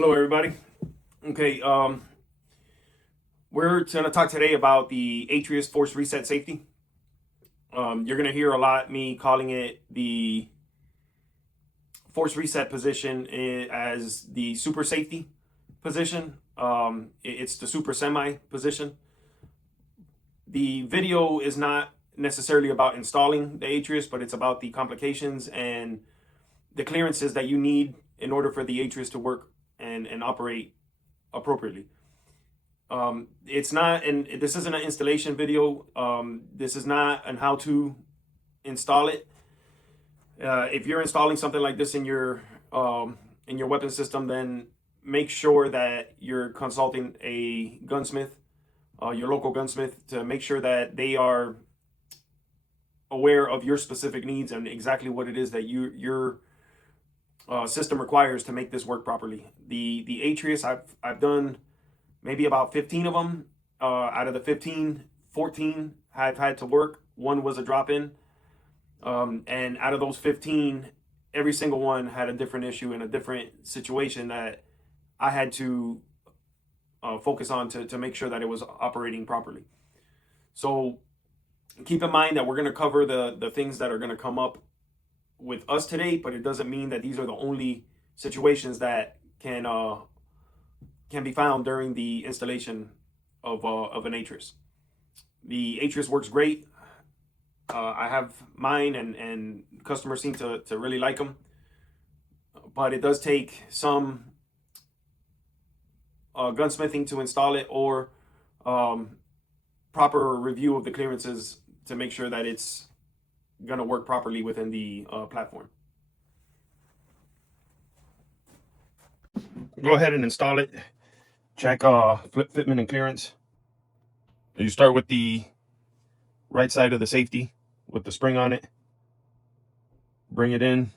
Hello, everybody. Okay, we're going to talk today about the Atrius force reset safety. You're going to hear a lot me calling it the force reset position as the super safety position. It's the super semi position. The video is not necessarily about installing the Atrius, but it's about the complications and the clearances that you need in order for the Atrius to work and operate appropriately. It's not, and this isn't an installation video. This is not an how to install it. If you're installing something like this in your weapon system, then make sure that you're consulting a gunsmith, your local gunsmith, to make sure that they are aware of your specific needs and exactly what it is that your system requires to make this work properly. The Atrius, I've done maybe about 15 of them. Out of the 15, 14 have had to work. One was a drop-in. And out of those 15, every single one had a different issue and a different situation that I had to focus on to make sure that it was operating properly. So keep in mind that we're going to cover the things that are going to come up with us today, but it doesn't mean that these are the only situations that can be found during the installation of an Atrius. The Atrius works great. I have mine, and customers seem to really like them, but it does take some gunsmithing to install it, or proper review of the clearances to make sure that it's going to work properly within the platform. Go ahead and install it. Check fitment and clearance. You start with the right side of the safety with the spring on it. Bring it in.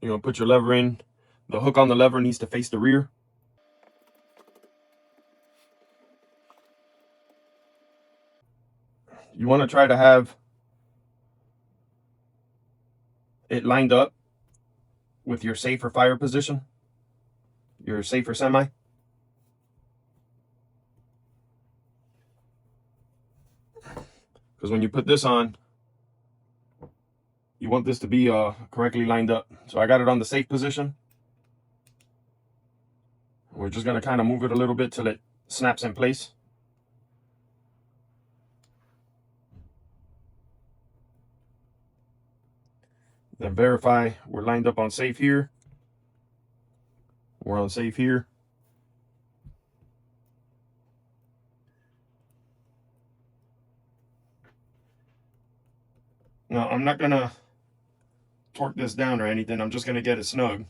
You're going to put your lever in. The hook on the lever needs to face the rear. You want to try to have it lined up with your safer fire position, your safer semi. Because when you put this on, you want this to be correctly lined up. So I got it on the safe position. We're just going to kind of move it a little bit till it snaps in place. Then verify we're lined up on safe here. We're on safe here. Now, I'm not going to torque this down or anything. I'm just going to get it snug.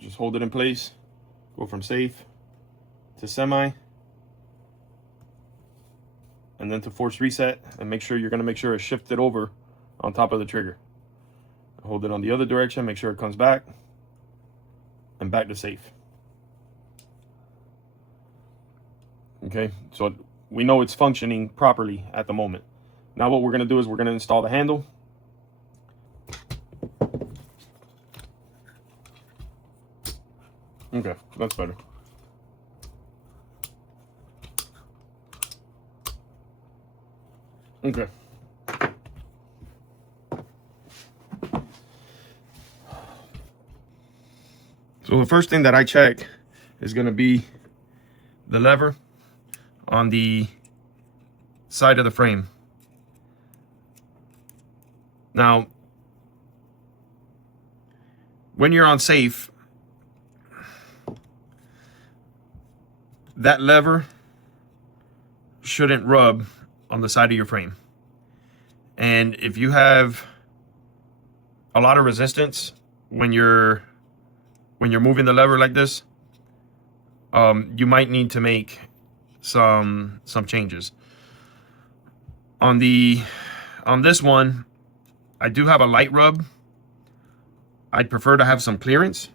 Just hold it in place. Go from safe to semi. And then to force reset, and make sure you're going to make sure it's shifted over on top of the trigger. Hold it on the other direction, make sure it comes back, and back to safe. Okay, so we know it's functioning properly at the moment. Now what we're going to do is we're going to install the handle. Okay, that's better. Okay. So the first thing that I check is going to be the lever on the side of the frame. Now, when you're on safe, that lever shouldn't rub on the side of your frame. And if you have a lot of resistance when you're moving the lever like this, you might need to make some changes. On this one, I do have a light rub. I'd prefer to have some clearance.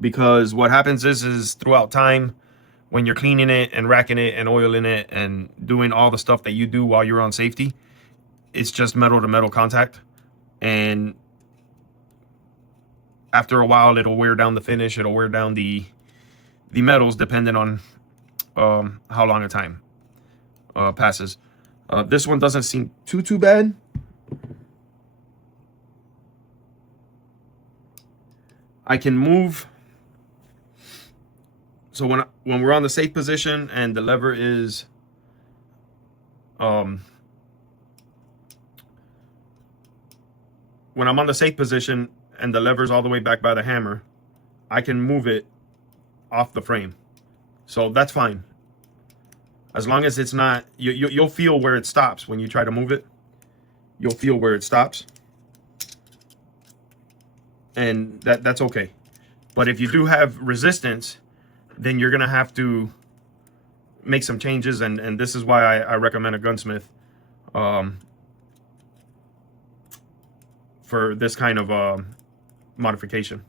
because what happens is throughout time, when you're cleaning it and racking it and oiling it and doing all the stuff that you do while you're on safety, it's just metal to metal contact. And after a while, it'll wear down the finish. It'll wear down the metals depending on how long a time passes. This one doesn't seem too bad. I can move. So when we're on the safe position and the lever is when I'm on the safe position and the lever's all the way back by the hammer, I can move it off the frame. So that's fine. As long as it's not, you'll feel where it stops when you try to move it. You'll feel where it stops. And that's okay. But if you do have resistance, then you're gonna have to make some changes, and this is why I recommend a gunsmith for this kind of modification.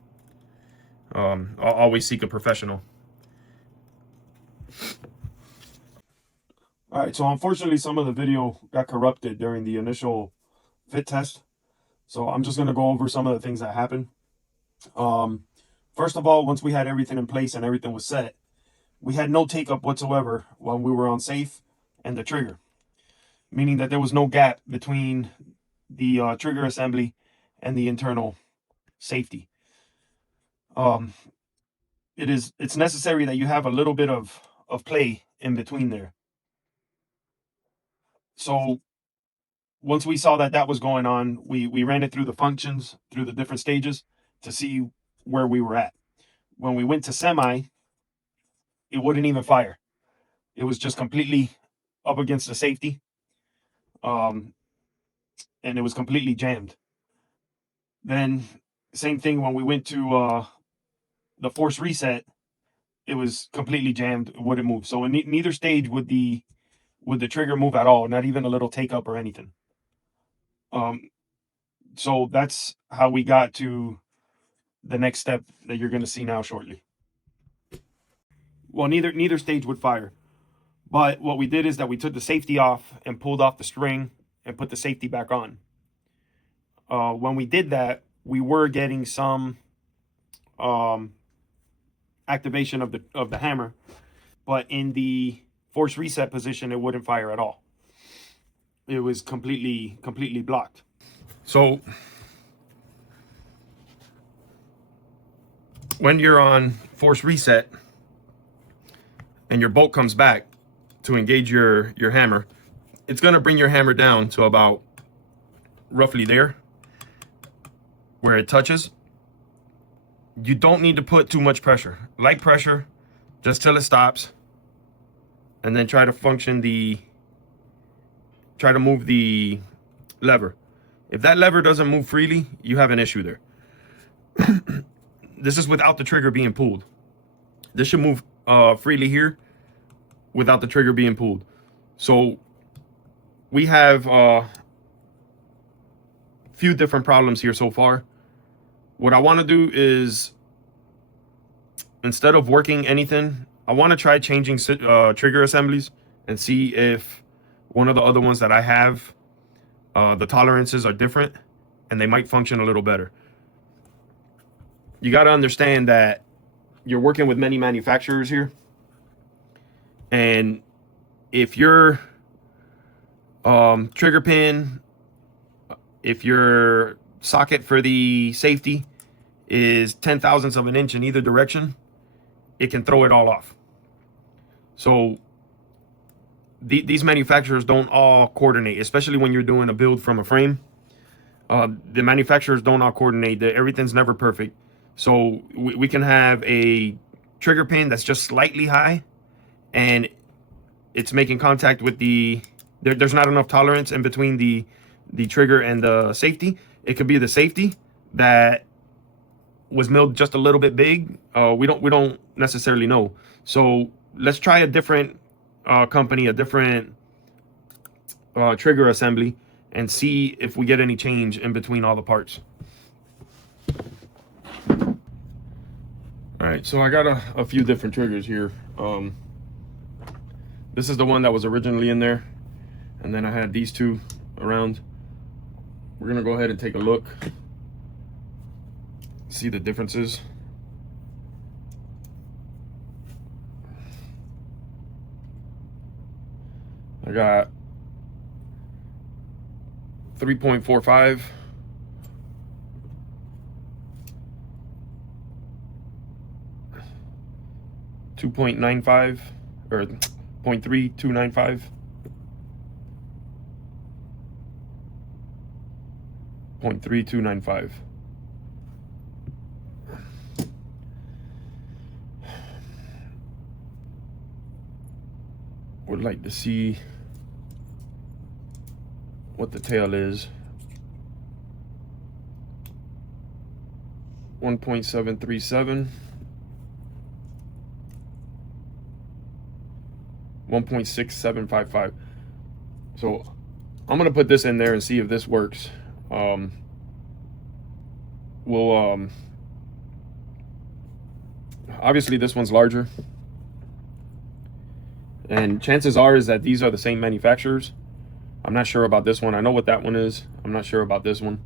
I'll always seek a professional. All right, so unfortunately some of the video got corrupted during the initial fit test. So I'm just gonna go over some of the things that happened. First of all, once we had everything in place and everything was set, we had no take up whatsoever when we were on safe and the trigger, meaning that there was no gap between the trigger assembly and the internal safety. It's necessary that you have a little bit of play in between there. So once we saw that was going on, we ran it through the functions, through the different stages to see where we were at. When we went to semi, it wouldn't even fire. It was just completely up against the safety. And it was completely jammed. Then same thing when we went to the force reset, it was completely jammed. It wouldn't move. So in neither stage would the trigger move at all, not even a little take up or anything. So that's how we got to the next step that you're going to see now shortly. Well, neither stage would fire. But what we did is that we took the safety off and pulled off the string and put the safety back on. When we did that, we were getting some activation of the hammer, but in the force reset position, it wouldn't fire at all. It was completely blocked. So when you're on force reset and your bolt comes back to engage your hammer, it's going to bring your hammer down to about roughly there where it touches. You don't need to put too much pressure. Light pressure, just till it stops, and then try to move the lever. If that lever doesn't move freely, you have an issue there. This is without the trigger being pulled. This should move freely here without the trigger being pulled. So we have a few different problems here so far. What I want to do is, instead of working anything, I want to try changing trigger assemblies and see if one of the other ones that I have, the tolerances are different and they might function a little better. You got to understand that you're working with many manufacturers here. And if your trigger pin, if your socket for the safety is 0.010 of an inch in either direction, it can throw it all off. So these manufacturers don't all coordinate, especially when you're doing a build from a frame. The manufacturers don't all coordinate. Everything's never perfect. So we can have a trigger pin that's just slightly high and it's making contact with there's not enough tolerance in between the trigger and the safety. It could be the safety that was milled just a little bit big. We don't necessarily know. So let's try a different company, a different trigger assembly, and see if we get any change in between all the parts. All All right, so I got a few different triggers here. This is the one that was originally in there, and then I had these two around. We're gonna go ahead and take a look, see the differences. I got 3.45, 2.95, or 0.3295, 0.3295. Would like to see what the tail is. 1.737, 1.6755. So I'm gonna put this in there and see if this works. We'll obviously this one's larger, and chances are is that these are the same manufacturers. I'm not sure about this one. I know what that one is. I'm not sure about this one.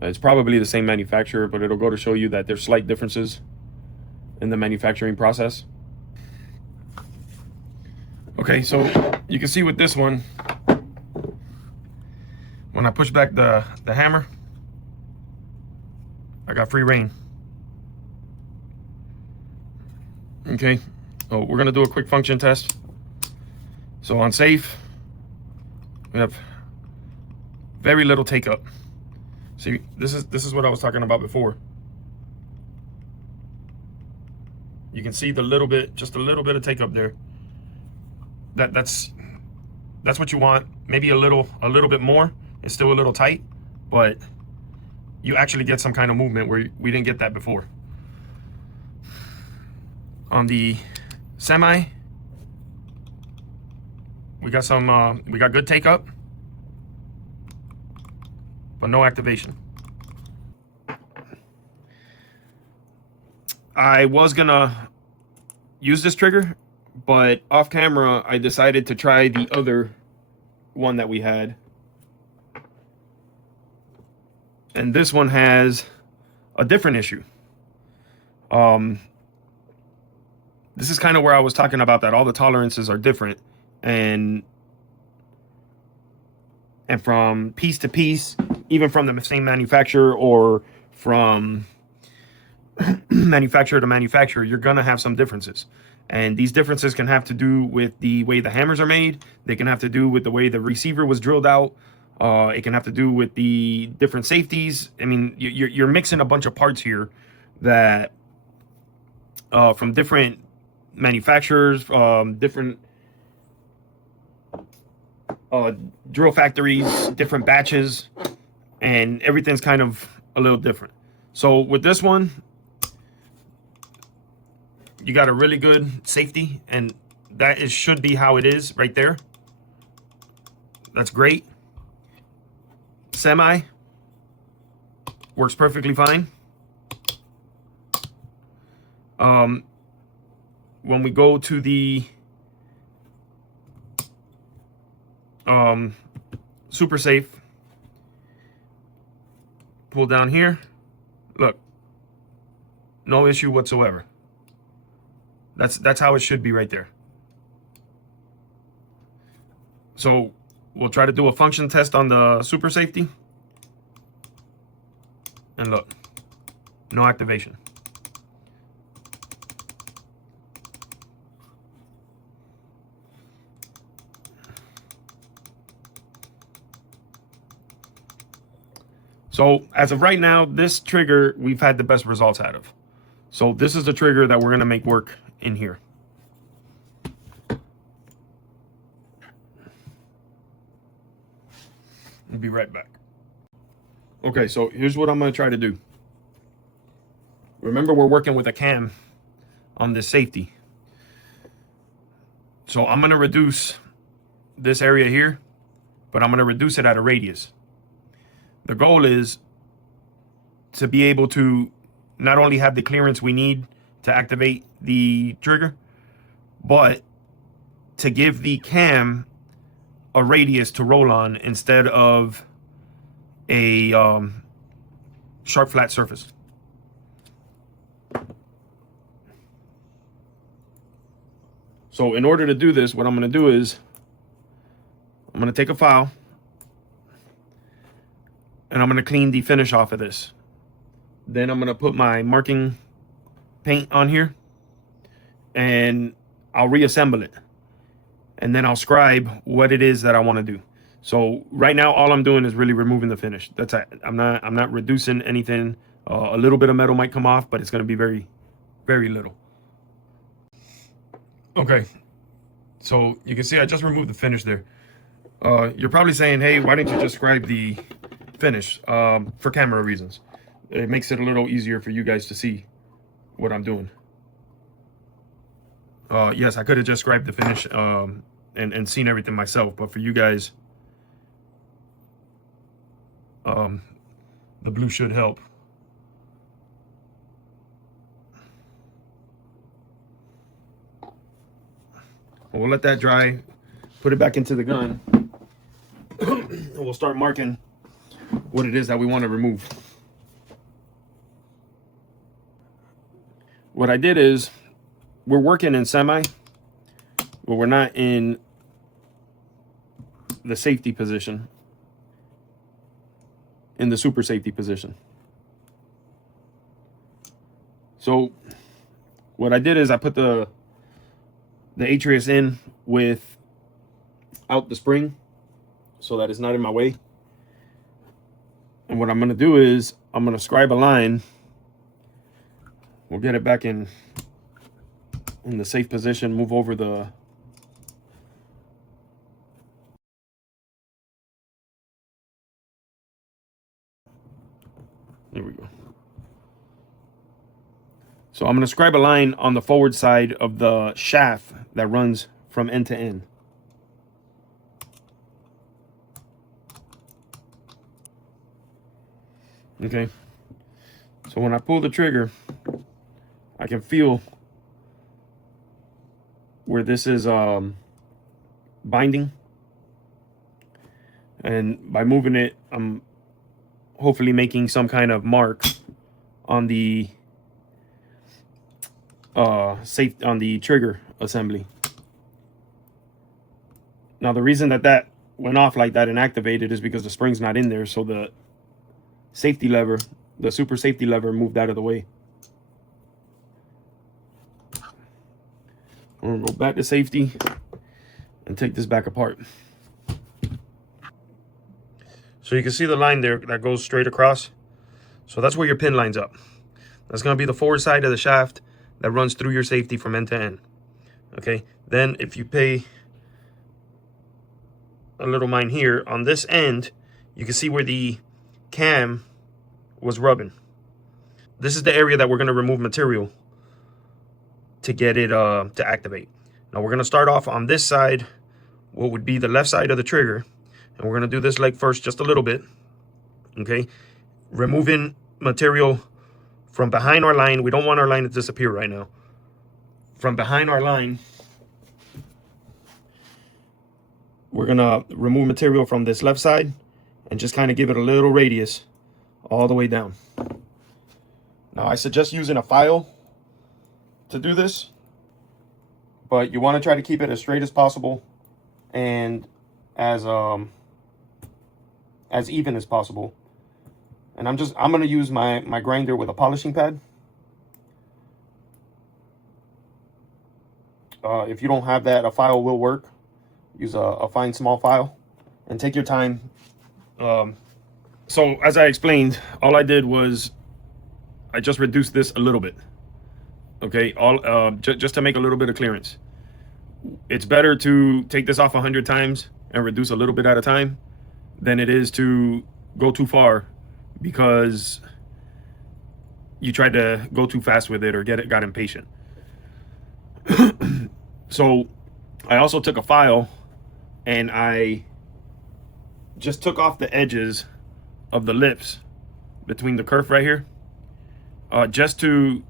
It's probably the same manufacturer, but it'll go to show you that there's slight differences in the manufacturing process. Okay, so you can see with this one, when I push back the hammer, I got free rein. Okay, so we're gonna do a quick function test. So on safe, we have very little take up. See, this is what I was talking about before. You can see the little bit, just a little bit of take up there. That's what you want. Maybe a little bit more. It's still a little tight, but you actually get some kind of movement where we didn't get that before. On the semi, we got good take up, but no activation. I was gonna use this trigger, but off camera, I decided to try the other one that we had. And this one has a different issue. This is kind of where I was talking about that all the tolerances are different, and from piece to piece, even from the same manufacturer or from manufacturer to manufacturer, you're gonna have some differences. And these differences can have to do with the way the hammers are made. They can have to do with the way the receiver was drilled out. It can have to do with the different safeties. I mean, you're mixing a bunch of parts here that from different manufacturers, different drill factories, different batches, and everything's kind of a little different. So with this one, you got a really good safety, and that should be how it is right there. That's great. Semi works perfectly fine. When we go to the super safe, pull down here, look, no issue whatsoever. That's how it should be right there. So we'll try to do a function test on the super safety, and look, no activation. So as of right now, this trigger we've had the best results out of. So this is the trigger that we're gonna make work in here. I'll be right back. Okay, so here's what I'm gonna try to do. Remember, we're working with a cam on this safety. So I'm gonna reduce this area here, but I'm gonna reduce it at a radius. The goal is to be able to not only have the clearance we need to activate the trigger, but to give the cam a radius to roll on instead of a sharp flat surface. So in order to do this, what I'm going to do is I'm going to take a file and I'm going to clean the finish off of this. Then I'm going to put my marking paint on here and I'll reassemble it. And then I'll scribe what it is that I want to do. So right now, all I'm doing is really removing the finish. That's it. I'm not reducing anything. A little bit of metal might come off, but it's going to be very, very little. Okay. So you can see I just removed the finish there. You're probably saying, hey, why didn't you just scribe the finish? For camera reasons. It makes it a little easier for you guys to see what I'm doing. Yes, I could have just scribed the finish and seen everything myself, but for you guys, the blue should help. We'll let that dry, put it back into the gun, and we'll start marking what it is that we want to remove. What I did is, we're working in semi, but we're not in the safety position, in the super safety position. So what I did is I put the Atrius in without the spring so that it's not in my way. And what I'm going to do is I'm going to scribe a line. We'll get it back in the safe position, move over the there we go. So I'm going to scribe a line on the forward side of the shaft that runs from end to end. Okay. So when I pull the trigger, I can feel where this is binding, and by moving it, I'm hopefully making some kind of mark on the on the trigger assembly. Now the reason that went off like that and activated is because the spring's not in there, so the safety lever, the super safety lever, moved out of the way. I'm gonna go back to safety and take this back apart. So you can see the line there that goes straight across. So that's where your pin lines up. That's gonna be the forward side of the shaft that runs through your safety from end to end. Okay, then if you pay a little mind here, on this end, you can see where the cam was rubbing. This is the area that we're gonna remove material to get it to activate. Now we're gonna start off on this side, what would be the left side of the trigger, and we're gonna do this leg first just a little bit. Okay, removing material from behind our line. We don't want our line to disappear right now. From behind our line, we're gonna remove material from this left side and just kind of give it a little radius all the way down. Now I suggest using a file to do this, but you want to try to keep it as straight as possible and as even as possible. And I'm going to use my grinder with a polishing pad. If you don't have that, a file will work. Use a fine small file and take your time. So as I explained, all I did was I just reduced this a little bit. Okay, just to make a little bit of clearance. It's better to take this off 100 times and reduce a little bit at a time than it is to go too far because you tried to go too fast with it or got impatient. So I also took a file and I just took off the edges of the lips between the kerf right here, just to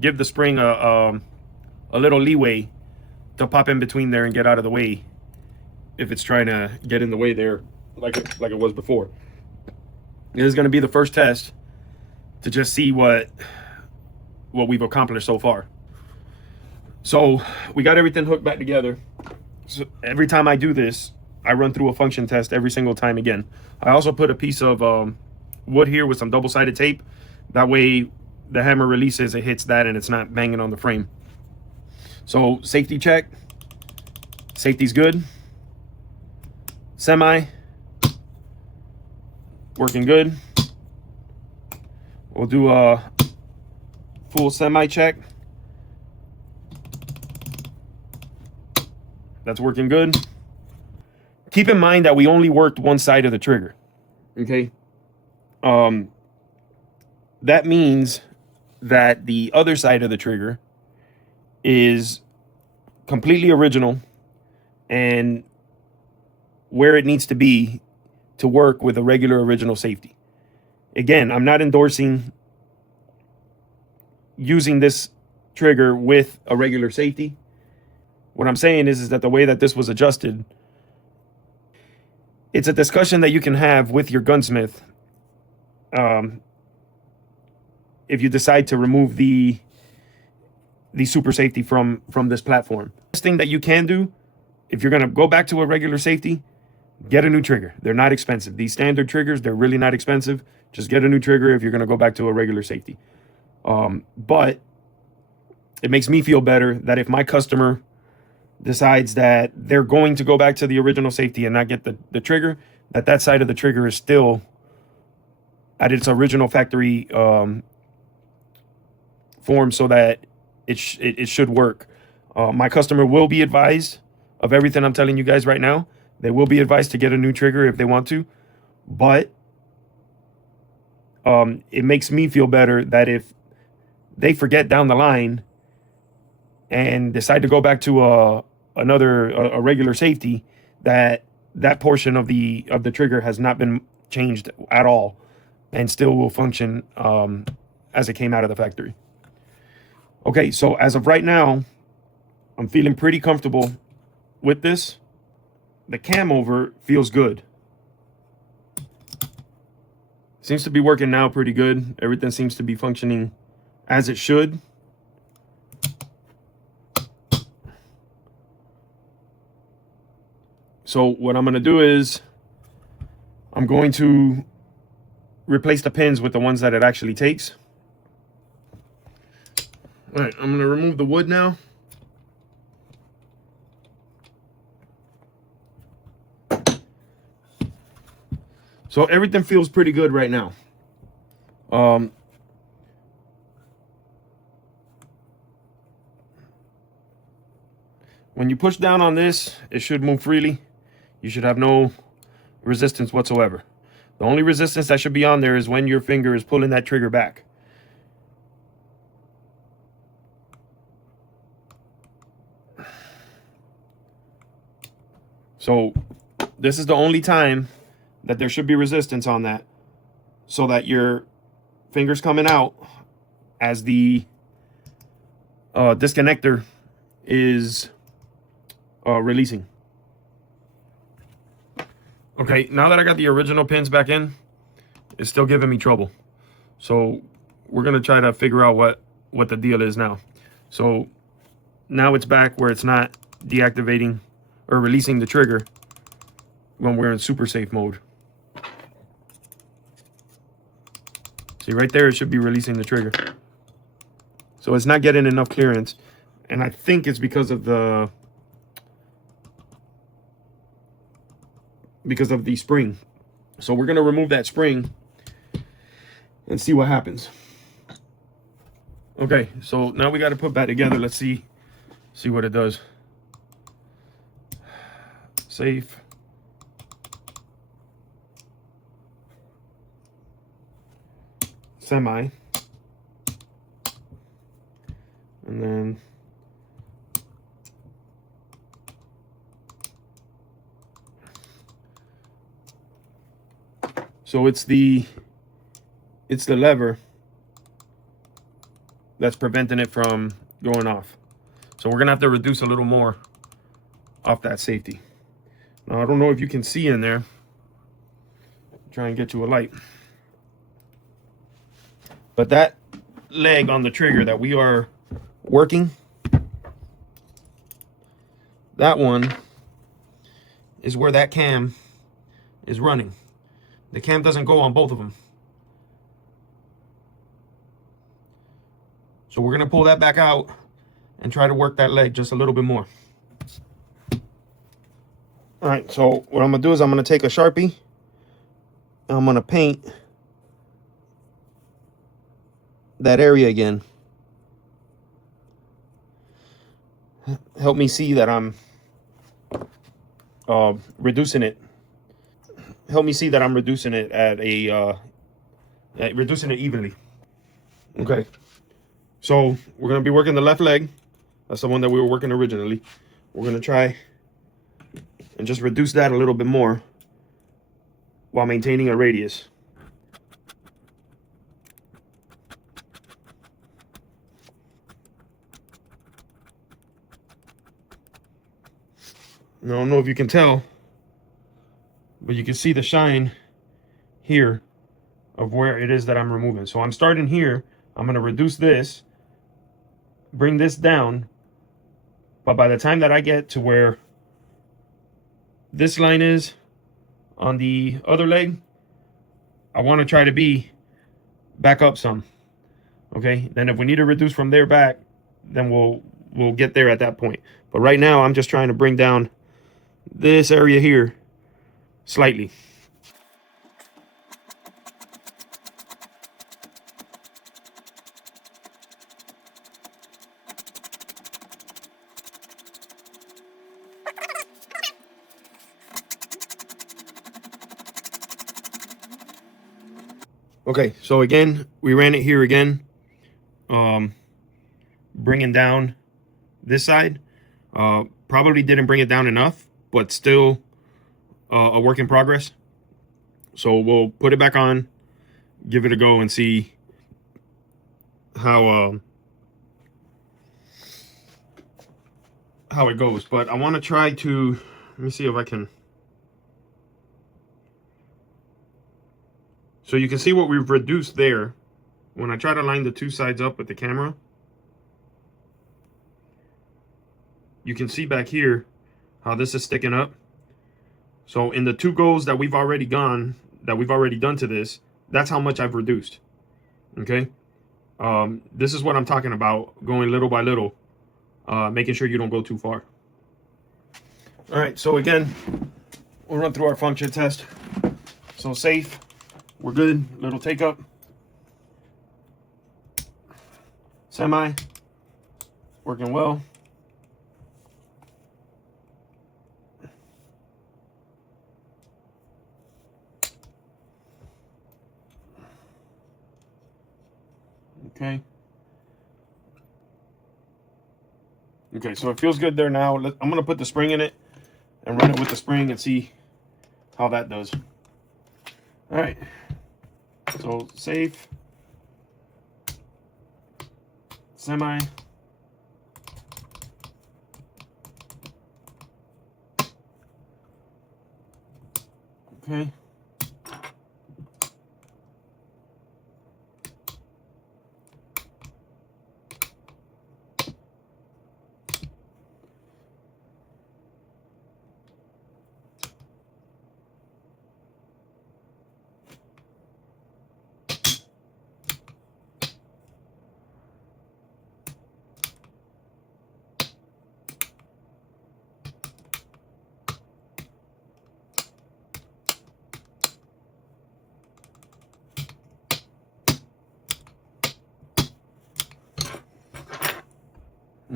give the spring a little leeway to pop in between there and get out of the way if it's trying to get in the way there like it was before. This is going to be the first test to just see what we've accomplished so far. So we got everything hooked back together. So every time I do this, I run through a function test every single time again. I also put a piece of wood here with some double-sided tape. That way the hammer releases, it hits that and it's not banging on the frame. So safety check. Safety's good. Semi. Working good. We'll do a full semi check. That's working good. Keep in mind that we only worked one side of the trigger. Okay. That means that the other side of the trigger is completely original and where it needs to be to work with a regular original safety. Again, I'm not endorsing using this trigger with a regular safety. What I'm saying is that the way that this was adjusted, it's a discussion that you can have with your gunsmith if you decide to remove the super safety from this platform. This thing that you can do, if you're going to go back to a regular safety, get a new trigger. They're not expensive. These standard triggers, they're really not expensive. Just get a new trigger if you're going to go back to a regular safety. But it makes me feel better that if my customer decides that they're going to go back to the original safety and not get the trigger, that side of the trigger is still at its original factory form, so that it should work. My customer will be advised of everything I'm telling you guys right now. They will be advised to get a new trigger if they want to, but it makes me feel better that if they forget down the line and decide to go back to a regular safety, that portion of the trigger has not been changed at all and still will function as it came out of the factory. Okay, so as of right now, I'm feeling pretty comfortable with this. The cam over feels good. Seems to be working now pretty good. Everything seems to be functioning as it should. So what I'm going to do is I'm going to replace the pins with the ones that it actually takes. All right, I'm going to remove the wood now. So everything feels pretty good right now. When you push down on this, it should move freely. You should have no resistance whatsoever. The only resistance that should be on there is when your finger is pulling that trigger back. So this is the only time that there should be resistance on that, so that your finger's coming out as the disconnector is releasing. Okay, now that I got the original pins back in, it's still giving me trouble. So we're gonna try to figure out what the deal is now. So now it's back where it's not deactivating or releasing the trigger when we're in super safe mode. See right there, it should be releasing the trigger. So it's not getting enough clearance. And I think it's because of the spring. So we're gonna remove that spring and see what happens. Okay, so now we got to put that together. Let's see what it does. Safe. Semi. And then so it's the lever that's preventing it from going off. So we're gonna have to reduce a little more off that safety. Now I don't know if you can see in there. Try and get you a light. But that leg on the trigger that we are working, that one is where that cam is running. The cam doesn't go on both of them. So we're gonna pull that back out and try to work that leg just a little bit more. All right, so what I'm gonna do is I'm gonna take a Sharpie and I'm gonna paint that area again. Help me see that I'm reducing it. Help me see that I'm reducing it at a reducing it evenly. Okay. So we're gonna be working the left leg. That's the one that we were working originally. We're gonna try and just reduce that a little bit more while maintaining a radius. Now, I don't know if you can tell, but you can see the shine here of where it is that I'm removing. So I'm starting here. I'm gonna reduce this, bring this down, but by the time that I get to where this line is on the other leg, I want to try to be back up some. Okay, then if we need to reduce from there back, then we'll get there at that point. But right now I'm just trying to bring down this area here slightly. Okay, so again, we ran it here again, bringing down this side. Probably didn't bring it down enough, but still a work in progress. So we'll put it back on, give it a go, and see how it goes. But I want to try to, let me see if I can. So you can see what we've reduced there. When I try to line the two sides up with the camera, you can see back here how this is sticking up. So in the two goes that we've already done to this, that's how much I've reduced. Okay. This is what I'm talking about, going little by little, making sure you don't go too far. All right, so again, we'll run through our function test. So safe, we're good. Little take up. Semi, working well. Okay. Okay, so it feels good there now. I'm going to put the spring in it and run it with the spring and see how that does. All right. So safe. Semi. Okay.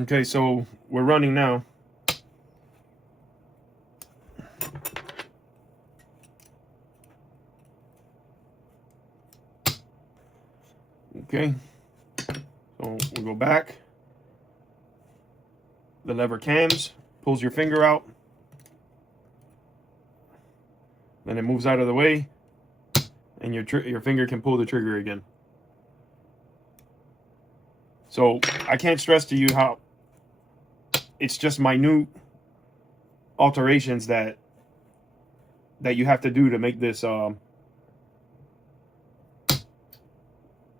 Okay, so we're running now. Okay, so we'll go back. The lever cams, pulls your finger out. Then it moves out of the way, and your finger can pull the trigger again. So I can't stress to you how it's just minute alterations that you have to do to make this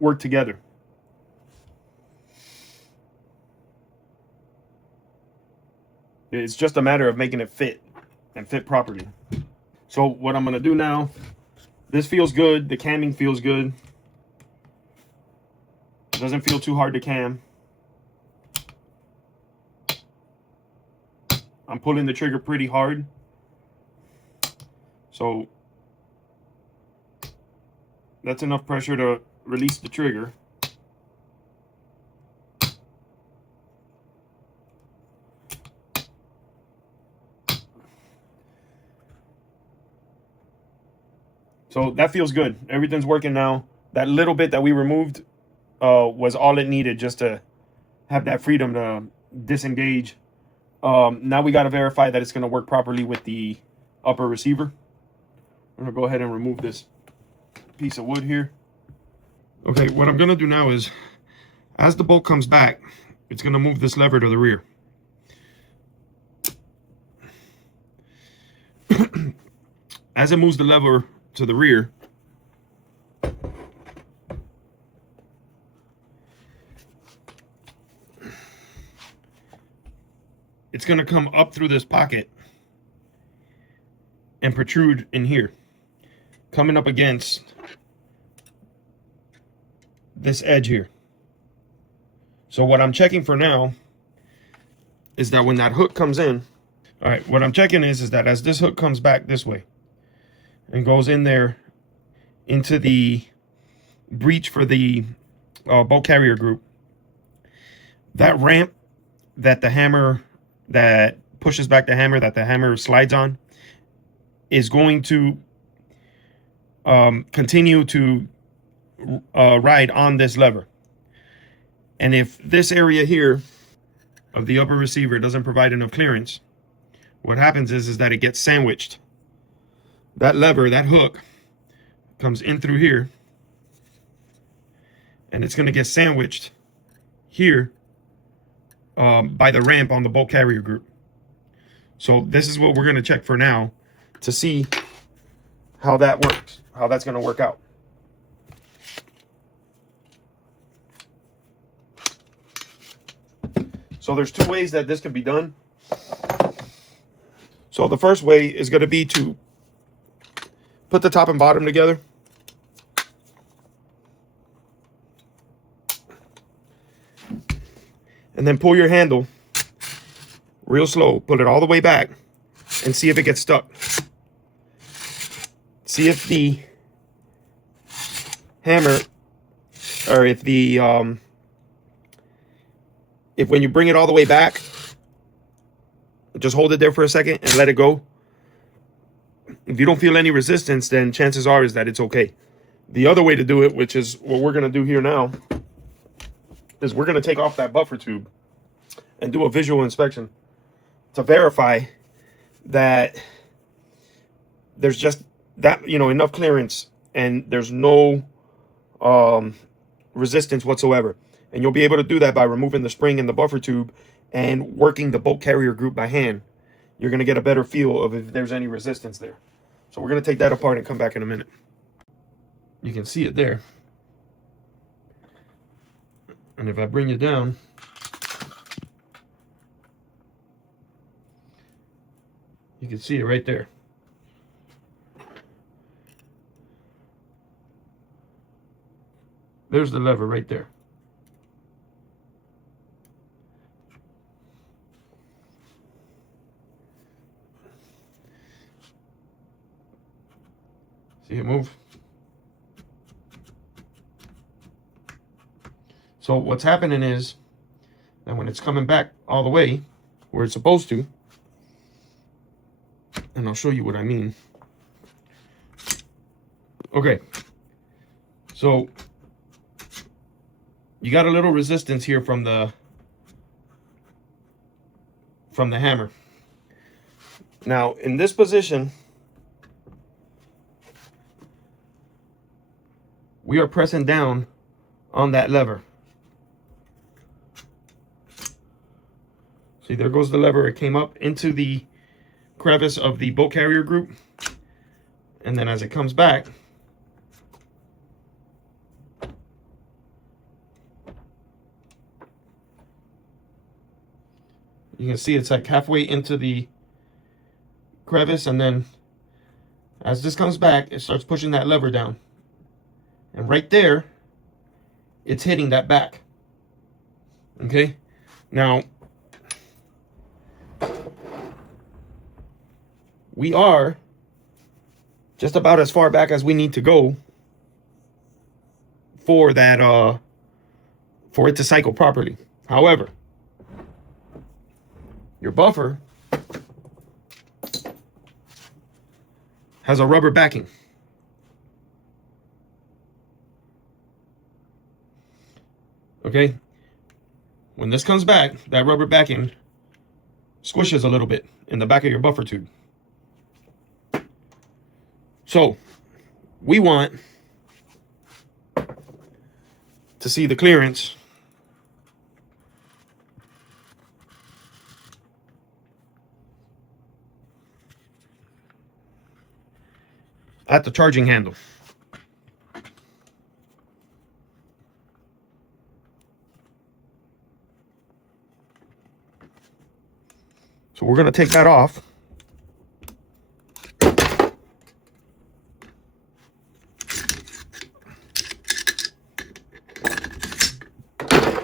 work together. It's just a matter of making it fit and fit properly. So what I'm going to do now, this feels good. The camming feels good. It doesn't feel too hard to cam. I'm pulling the trigger pretty hard. So that's enough pressure to release the trigger. So that feels good. Everything's working now. That little bit that we removed was all it needed just to have that freedom to disengage. Now we got to verify that it's going to work properly with the upper receiver. I'm going to go ahead and remove this piece of wood here. Okay, what I'm going to do now is, as the bolt comes back, it's going to move this lever to the rear. As it moves the lever to the rear, it's going to come up through this pocket and protrude in here, coming up against this edge here. So what I'm checking for now is that when that hook comes in, all right, what I'm checking is that as this hook comes back this way and goes in there into the breech for the bolt carrier group, that ramp that the hammer, that pushes back the hammer, that the hammer slides on, is going to continue to ride on this lever. And if this area here of the upper receiver doesn't provide enough clearance, what happens is that it gets sandwiched. That lever, that hook, comes in through here, and it's going to get sandwiched here by the ramp on the bolt carrier group. So this is what we're going to check for now to see how that works, how that's going to work out. So there's two ways that this can be done. So the first way is going to be to put the top and bottom together. And then pull your handle real slow, put it all the way back, and see if it gets stuck. See if the hammer, or if the if when you bring it all the way back, just hold it there for a second and let it go. If you don't feel any resistance, then chances are is that it's okay. The other way to do it, which is what we're going to do here now, is we're going to take off that buffer tube and do a visual inspection to verify that there's just that, enough clearance and there's no resistance whatsoever. And you'll be able to do that by removing the spring and the buffer tube and working the bolt carrier group by hand. You're going to get a better feel of if there's any resistance there. So we're going to take that apart and come back in a minute. You can see it there. And if I bring it down, you can see it right there. There's the lever right there. See it move? So what's happening is that when it's coming back all the way where it's supposed to, and I'll show you what I mean. Okay, so you got a little resistance here from the hammer. Now in this position, we are pressing down on that lever. See, there goes the lever. It came up into the crevice of the bolt carrier group. And then as it comes back, you can see it's like halfway into the crevice, and then as this comes back, it starts pushing that lever down. And right there, it's hitting that back. Okay? Now, we are just about as far back as we need to go for that, for it to cycle properly. However, your buffer has a rubber backing. Okay? When this comes back, that rubber backing squishes a little bit in the back of your buffer tube. So, we want to see the clearance at the charging handle. So we're going to take that off.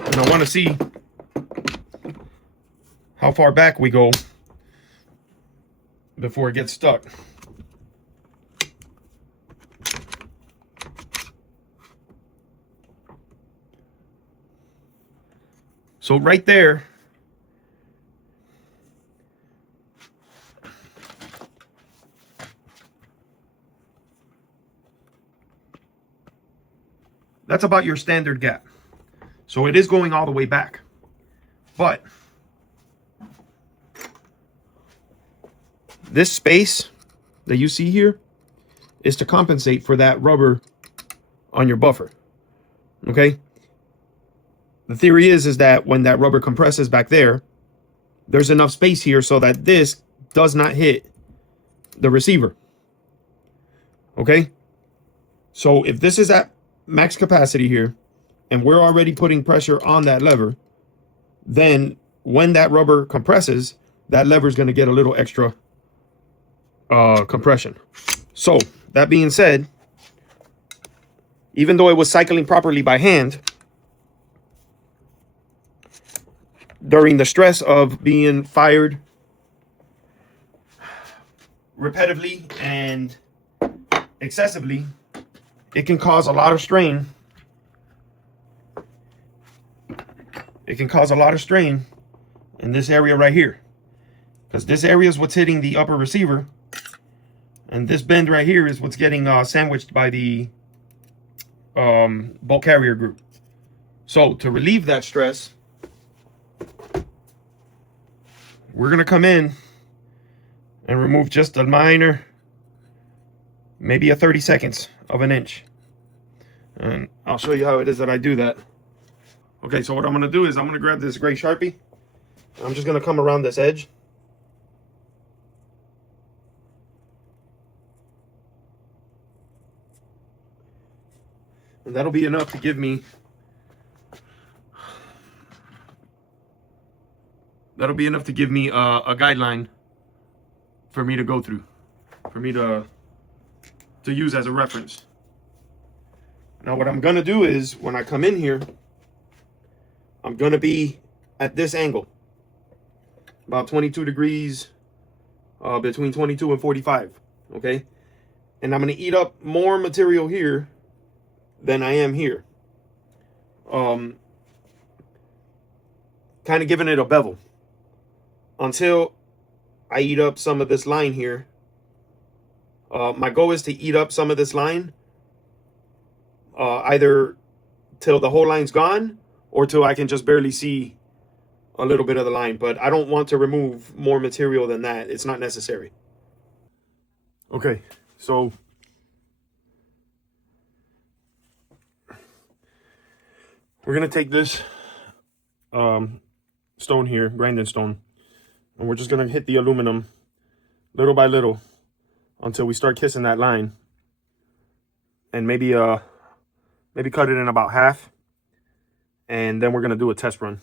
And I want to see how far back we go before it gets stuck. So right there, that's about your standard gap. So it is going all the way back. But this space that you see here is to compensate for that rubber on your buffer. Okay? The theory is that when that rubber compresses back there, there's enough space here so that this does not hit the receiver. Okay? So if this is at max capacity here, and we're already putting pressure on that lever, then when that rubber compresses, that lever is going to get a little extra compression. So that being said, even though it was cycling properly by hand, during the stress of being fired repetitively and excessively, it can cause a lot of strain. It can cause a lot of strain in this area right here, because this area is what's hitting the upper receiver, and this bend right here is what's getting sandwiched by the bolt carrier group. So to relieve that stress, we're going to come in and remove just a minor, maybe a 30/2 of an inch. And I'll show you how it is that I do that. Okay, so what I'm going to do is I'm going to grab this gray Sharpie. I'm just going to come around this edge. And that'll be enough to give me a guideline for me to go through, for me to use as a reference. Now what I'm going to do is, when I come in here, I'm going to be at this angle, about 22 degrees, between 22 and 45, okay? And I'm going to eat up more material here than I am here. Kind of giving it a bevel until I eat up some of this line here. My goal is to eat up some of this line, either till the whole line's gone or till I can just barely see a little bit of the line. But I don't want to remove more material than that. It's not necessary. Okay, so we're going to take this stone here, grinding stone, And we're just going to hit the aluminum little by little until we start kissing that line. And maybe cut it in about half. And then we're going to do a test run.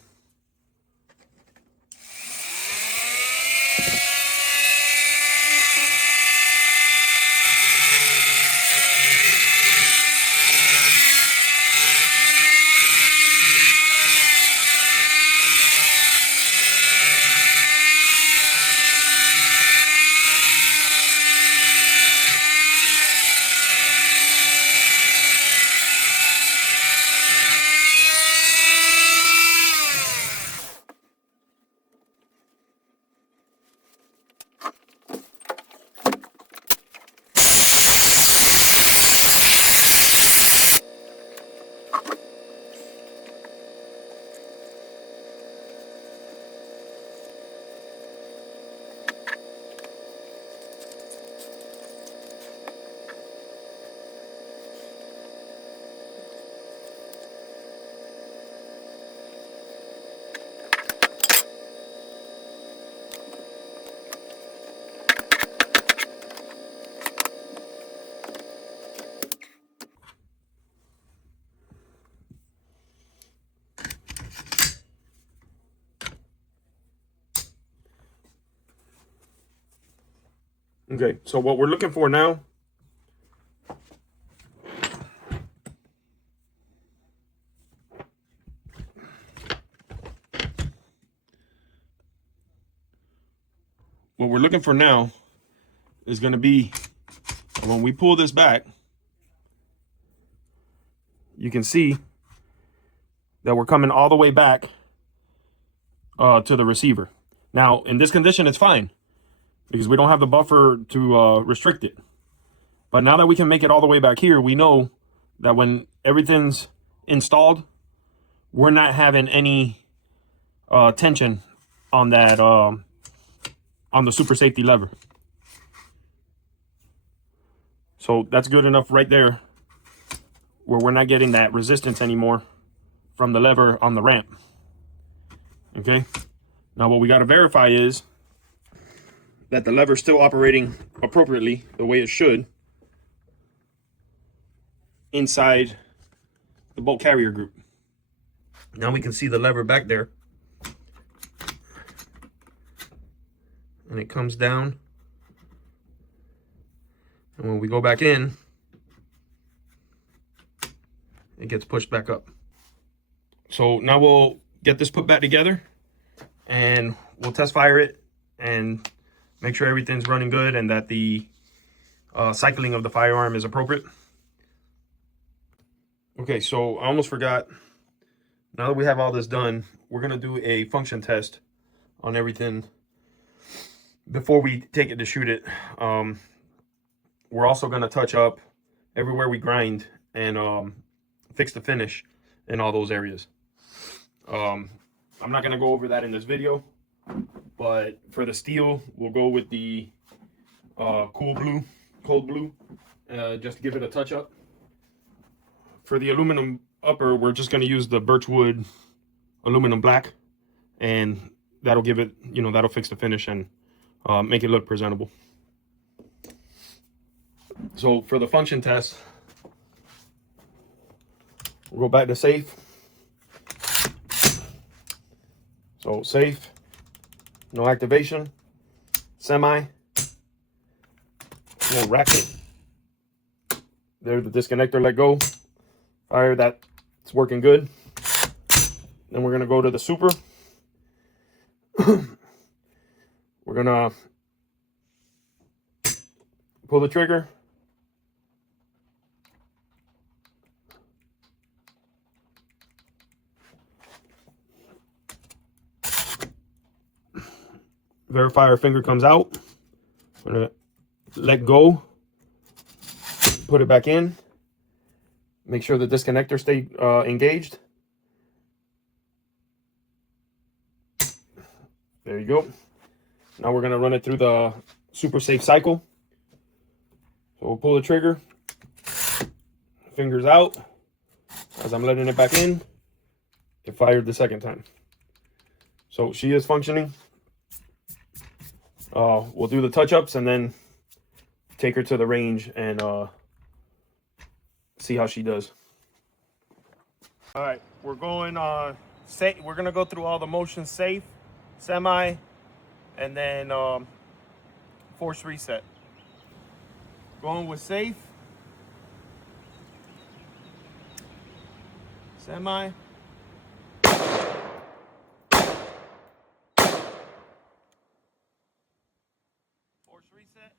Okay, so what we're looking for now is going to be, when we pull this back, you can see that we're coming all the way back to the receiver. Now, in this condition, it's fine because we don't have the buffer to restrict it. But now that we can make it all the way back here, we know that when everything's installed, we're not having any tension on that on the super safety lever. So that's good enough right there, where we're not getting that resistance anymore from the lever on the ramp. Okay, now what we got to verify is that the lever is still operating appropriately the way it should inside the bolt carrier group. Now we can see the lever back there, and it comes down, and when we go back in, it gets pushed back up. So now we'll get this put back together and we'll test fire it and make sure everything's running good and that the cycling of the firearm is appropriate. Okay, so I almost forgot. Now that we have all this done, we're gonna do a function test on everything before we take it to shoot it. We're also gonna touch up everywhere we grind and fix the finish in all those areas. I'm not gonna go over that in this video, but for the steel, we'll go with the cold blue, just to give it a touch up. For the aluminum upper, we're just going to use the birchwood aluminum black, and that'll give it, that'll fix the finish and make it look presentable. So for the function test, we'll go back to safe. So safe, no activation, semi, we'll rack it. There's the disconnector, let go. Fire that, it's working good. Then we're gonna go to the super. We're gonna pull the trigger. Verify our finger comes out. I'm gonna let go, put it back in. Make sure the disconnector stay engaged. There you go. Now we're gonna run it through the super safe cycle. So we'll pull the trigger, fingers out. As I'm letting it back in, it fired the second time. So she is functioning. We'll do the touch-ups and then take her to the range and see how she does. All right, we're going we're gonna go through all the motions: safe, semi, and then force reset. Going with safe, semi, force reset.